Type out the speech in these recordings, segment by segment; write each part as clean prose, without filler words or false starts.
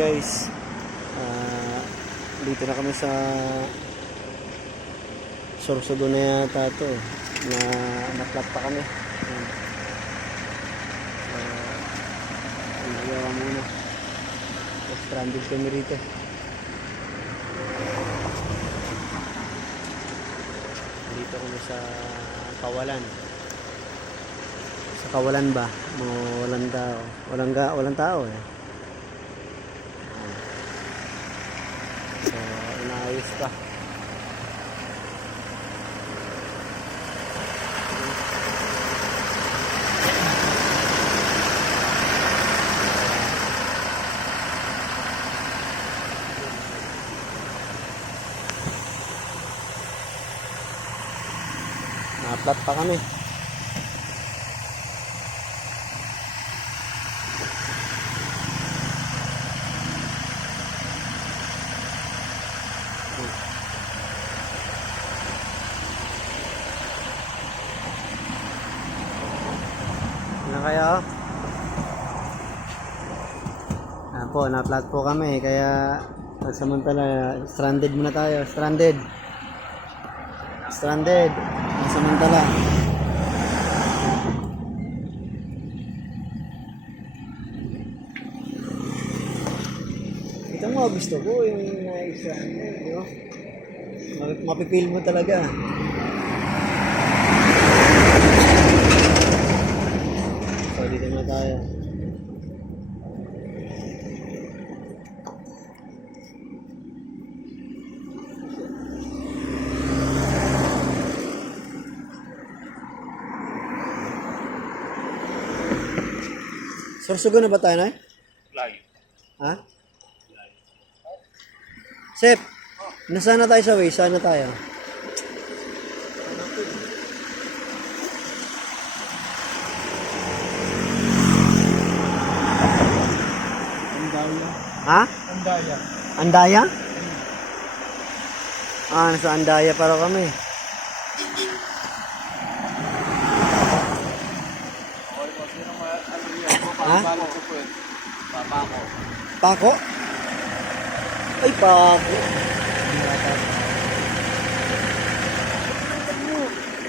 guys, dito na kami sa Sorsogon na yata to, na-flat pa kami. Ang nagawa muna, stranded kami rito. Dito kami sa Kawalan. Sa Kawalan ba? Walang tao. Walang tao eh. So, inaayos pa. Na-flat pa kami. Ano kaya? Po, na-flat po kami kaya pagsamantala stranded muna tayo. Stranded samantala. Ito mo gusto ko yung na-stranded, di ba? Mapipil mo talaga. So dito na tayo. Sorsogon na ba tayo na? Live. Ha? Sep, nasaan na tayo sa way? Saan na tayo? Andaya. Ha? Andaya. Andaya? Nasa Andaya para kami. Ha? Papako. Pako? Ay, pako.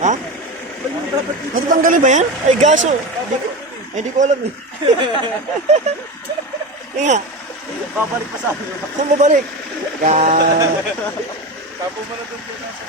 Ha? Natanggalin ba yan? Ay, gaso. Hindi ko alam eh. Hindi nga. Babalik pa sa akin. Saan babalik? Tapo mo na doon na sa...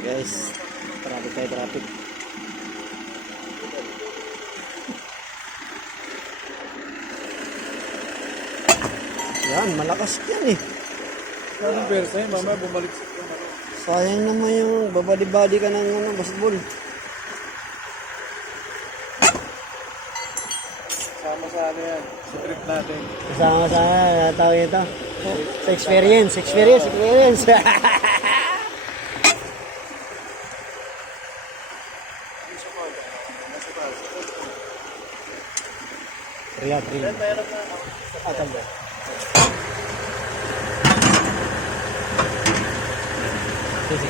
Guys, traffic. Yan, malakas yan eh. Anong persa yun? Mamaya bumalik sa ito. Sayang naman yung babali-bali ka ng basketball. Sama sa ano yan. Sa trip natin. Kasama sa tawag ito. Sa experience. Riyadh. Meron na. Tanda. Sige.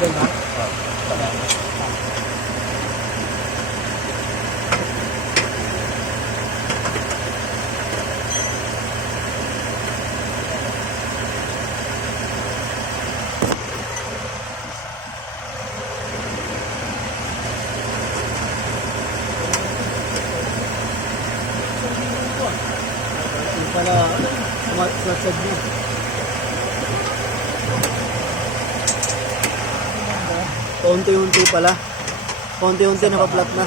Diba? pala, sumasad niya. Paunti-unti pala. Paunti-unti nakaplat na.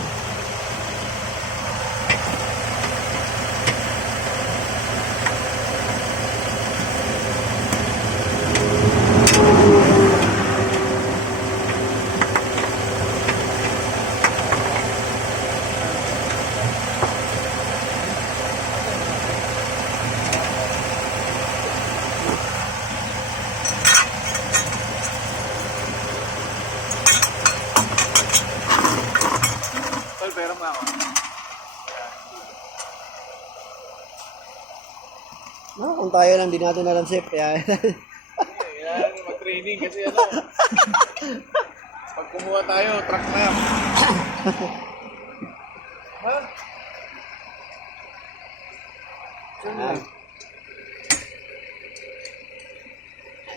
Tol, pera mo ako. No, kung tayo lang, di natin alam sip. Kaya, Kailangan mag-training kasi ano. Pag kumuha tayo, truck na. Ha? ah.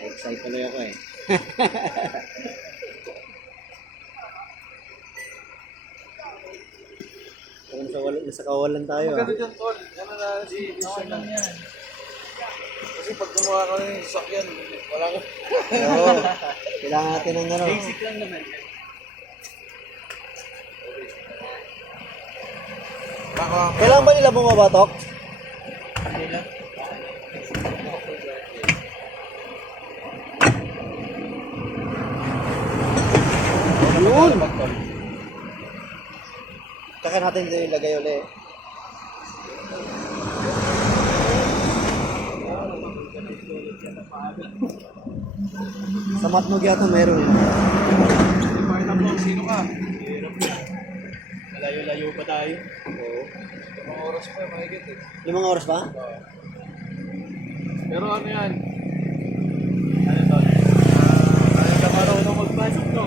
Excited tuloy ako eh. Kung sa kawalan tayo. Maganda dyan, tol. Ano na si Vision lang yan. Kasi pag kumuha ka ng sasakyan, wala ka. Oo. Kailangan natin ng ano. Basic lang naman. Baka, Kailangan ba nila bumabatok? hindi lang. Yun! Tsaka natin ito ilagay ulit. Sa matnog yata meron. Pakita mo, sino ka? Malayo-layo pa tayo. Oo. Mga oras pa, mahigit eh. 5 oras pa? Pero ano yan? Ano to? Kaya ka marunong magpasok, no?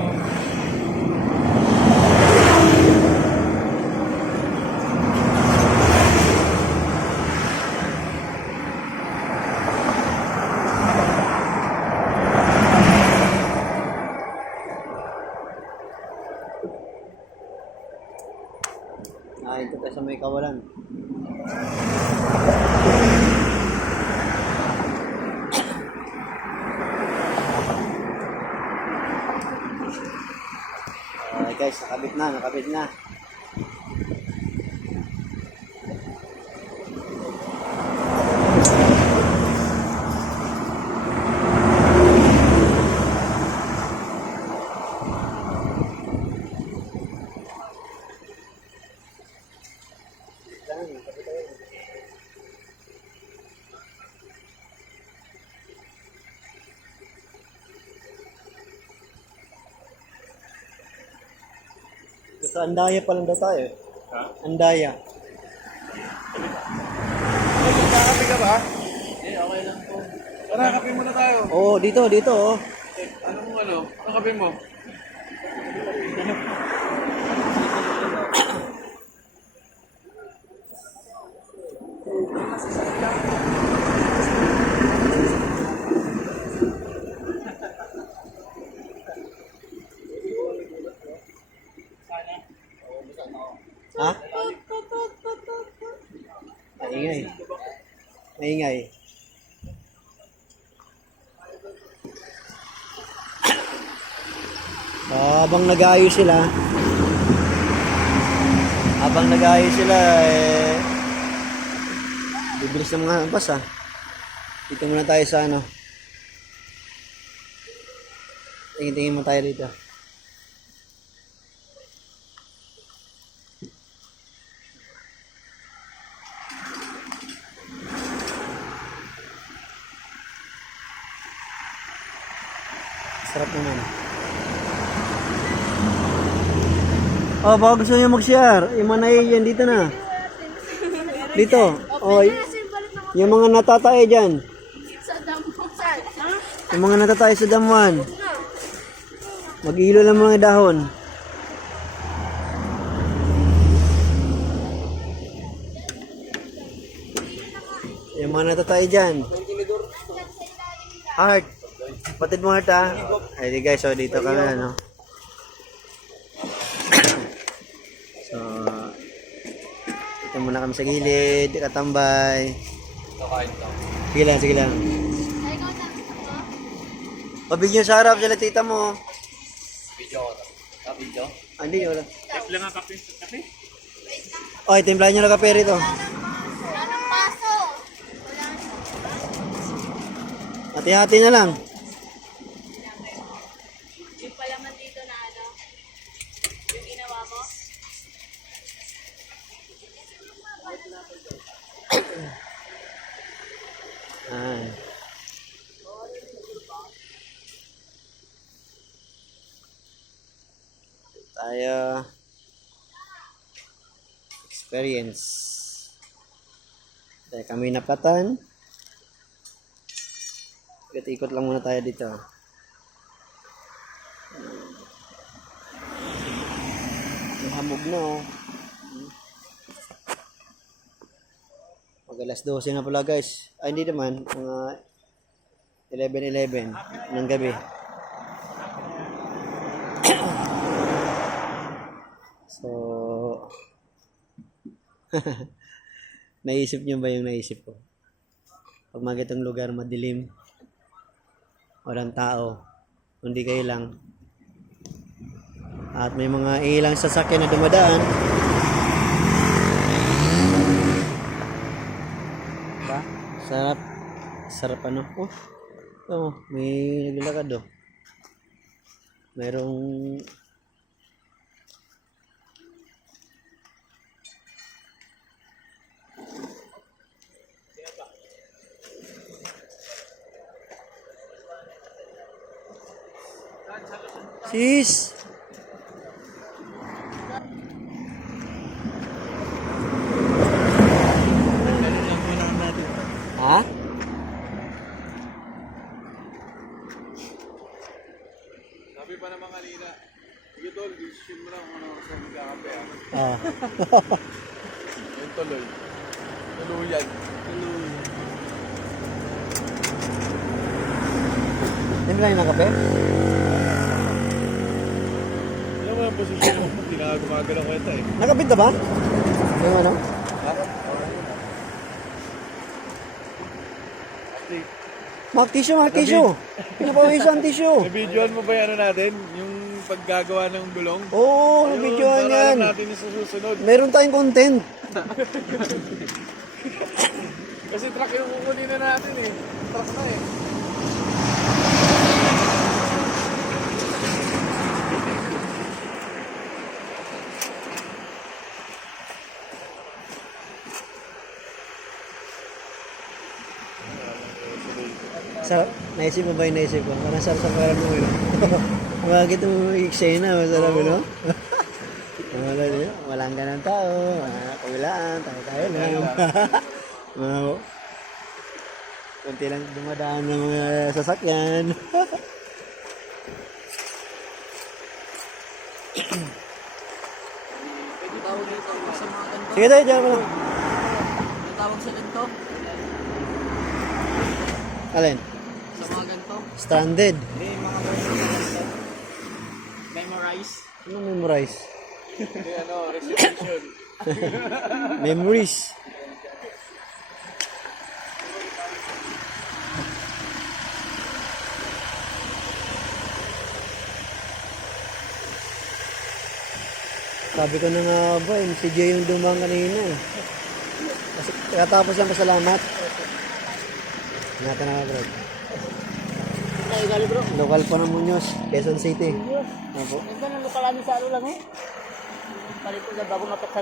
Ito tayo sa may kawalan. Guys, nakabit na. Sa Andaya pa lang daw tayo. Ha? Andaya. Magkakape ka ba? Okay lang po. Tara, kape muna tayo. Oh, dito. Oh. Anong ano? Anong kape mo? Ha? Maingay. Habang nag-aayos sila, bibilis ng mga bus ah. Dito muna tayo sa ano. Tingin-tingin mo tayo dito. Sarap naman. Oh, baka gusto niyo mag-share. Yung manay yan, dito na. Dito. Oh, yung mga natatae dyan. Sa damo. Yung mga natatae sa damuhan. Mag-ilo lang mga dahon. Yung mga natatae dyan. Heart. Patid mo heart ha. Ay di guys, so dito kami ano. So, dito muna kami sa gilid, katambay. Sige lang, sige lang. Pabigyan sa harap sila tita mo. Video ko. Video? Ah, hindi, wala. Timpla nga kape. Kape? Oy, timplahan nyo na kape rito. Anong paso? Hati-hati na lang. Yung palaman dito na ano? Yung ginawa mo? Ay. Tayo. Experience. Tayo kami napatan. Ikot-ikot lang muna tayo dito. Hamog na oh. Mag alas 12 na pala guys. Ay hindi naman. Mga 11:11 ng gabi. So, naisip niyo ba yung naisip ko? Pag magitong lugar madilim, walang tao, kundi kayo lang. At may mga ilang sasakyan na dumadaan. Diba? Sarap. Sarap ano? Oh, may naglalakad oh. Merong sis. Ha? Sabi pa naman kanina, sige tol, decision mo lang kung ano sa magkakape ah. Ah. Yung tuloy. Tuluyan. Timplahan niyo ng kape? Alam mo yung posisyon mo, hindi na gumagalaw kwenta eh. Nakapit na ba? Yung ano? Ha? Update. Mark tissue. Pinapawisan tissue. Nabidyoan mo ba yung ano natin? Yung paggagawa ng gulong? Oo, Ayun, nabidyoan para yan. alam natin yung susunod. Meron tayong content. Kasi truck yung kukunin na natin eh. Truck na eh. Sarap. Naisip mo ba yung naisip ko? Parang sarap sa parang mo yun. Bakit mo eksena? Masarap no? Walang ganang tao. Kawilaan. Tayo lang. Kunti lang dumadaan ng mga sasakyan. Tawag dito sa mga ganito. Sige tayo, dyan mo lang. Ang tawag sa ganito? Alin? Sa mga ganito? Stranded. Hindi, mga version na ganito. Memorize. Ano memorize? Hindi ano, recitation. Memories. Sabi ko na nga ba, si Jay yung dumang kanina eh. Kasi katapos lang pasalamat. Ingatan na bro. Tayo gali bro. Lokal pa ng Muñoz, Quezon City. Opo. Ganda ng lokal namin sa ano lang eh. Palit ko na bago mapak sa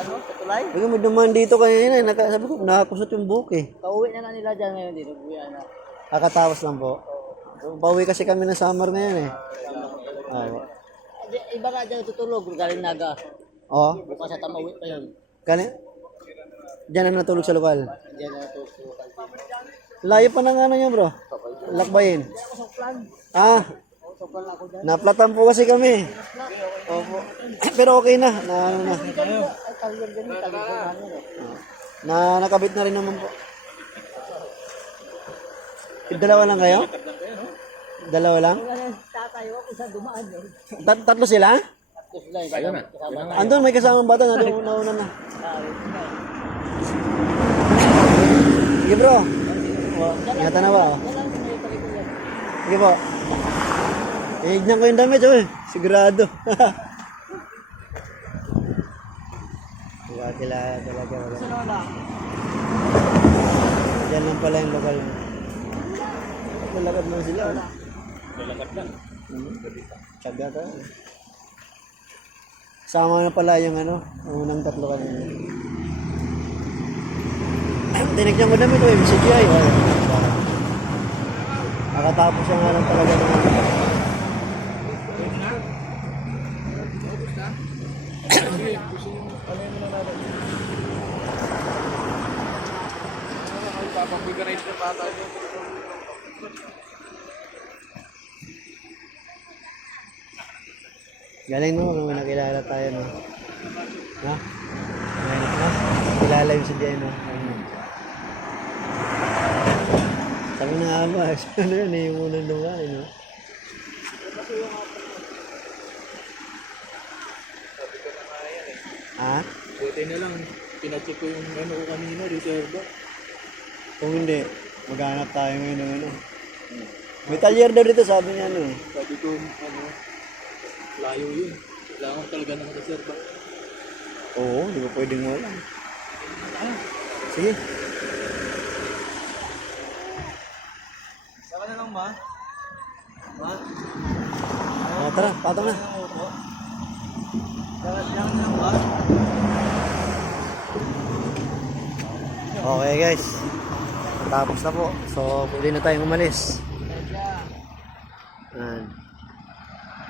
ano, sa tulay. Sabi ko, may dumaan dito kanina eh. Sabi ko, nakakusot yung buhok eh. Pauwi na nila dyan ngayon dito. Buya na. Kakatapos lang po. Pauwi kasi kami ng summer ngayon eh. Oo. Iba nga dyan tutulog. Galing naga. Oo. Bukas sa tamawit pa yun. Diyan na natulog sa lokal. Diyan na tutulog. Layo pa ng ano niya bro. Lakbayin. Ah, Soplan ako dyan. naplatan po kasi kami. Opo. Pero okay na. Ay, tagyan dyan. Tagyan dyan. Nakabit na rin naman po. Dalawa lang kayo? Dalawa lang? Tatayo ako sa dumaan yun. Tatlo sila? Tapos lang yung kasama. Andun may kasamang bata. Nauna na. Sige bro. Ingatan na ba? Oh. Wala na may palikuyan. Sige po. Iignan ko yung damit eh. Sigurado. Kilala talaga. Wala. Sino na? Yan lang pala yung lokal. Lalakad lang sila. Lalakad lang. Tsaga ka. Sama na pala yung ano, ang unang tatlo kanina. Tinignan ko namin yung CGI. Nakatapos siya nga lang talaga ng ano. Papag-grade na bata niyo. Galing mo kung may nakilala tayo, no? No? Ngayon, no? Kilala yung CGI, no? Sabi na nga ba, ano yun eh, yung unang lugar, no? Ha? Buti na lang, pinacheck ko yung ano ko kanina, reserva. Kung hindi, maghanap tayo ngayon ng ano. May talyer daw dito, sabi niya, ano. Sabi ko, ano, layo yun. Kailangan talaga ng reserva. Oo, di ba pwedeng wala. Sige. Saka na lang, ma. Ma? Tara, patong na. Saka na lang, ma. Okay guys. Tapos na po. So, pwede na tayong umalis.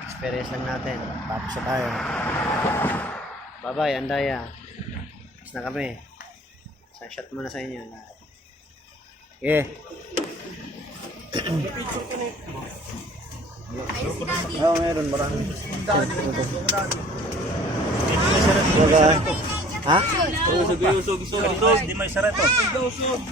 Experience lang natin. Tapos na tayo. Bye-bye, Andaya. Tapos na kami. Sunshot muna sa inyo. Okay. Oo, meron. Marami. Ha? Usog, usog, usog. Hindi may sarap. Usog.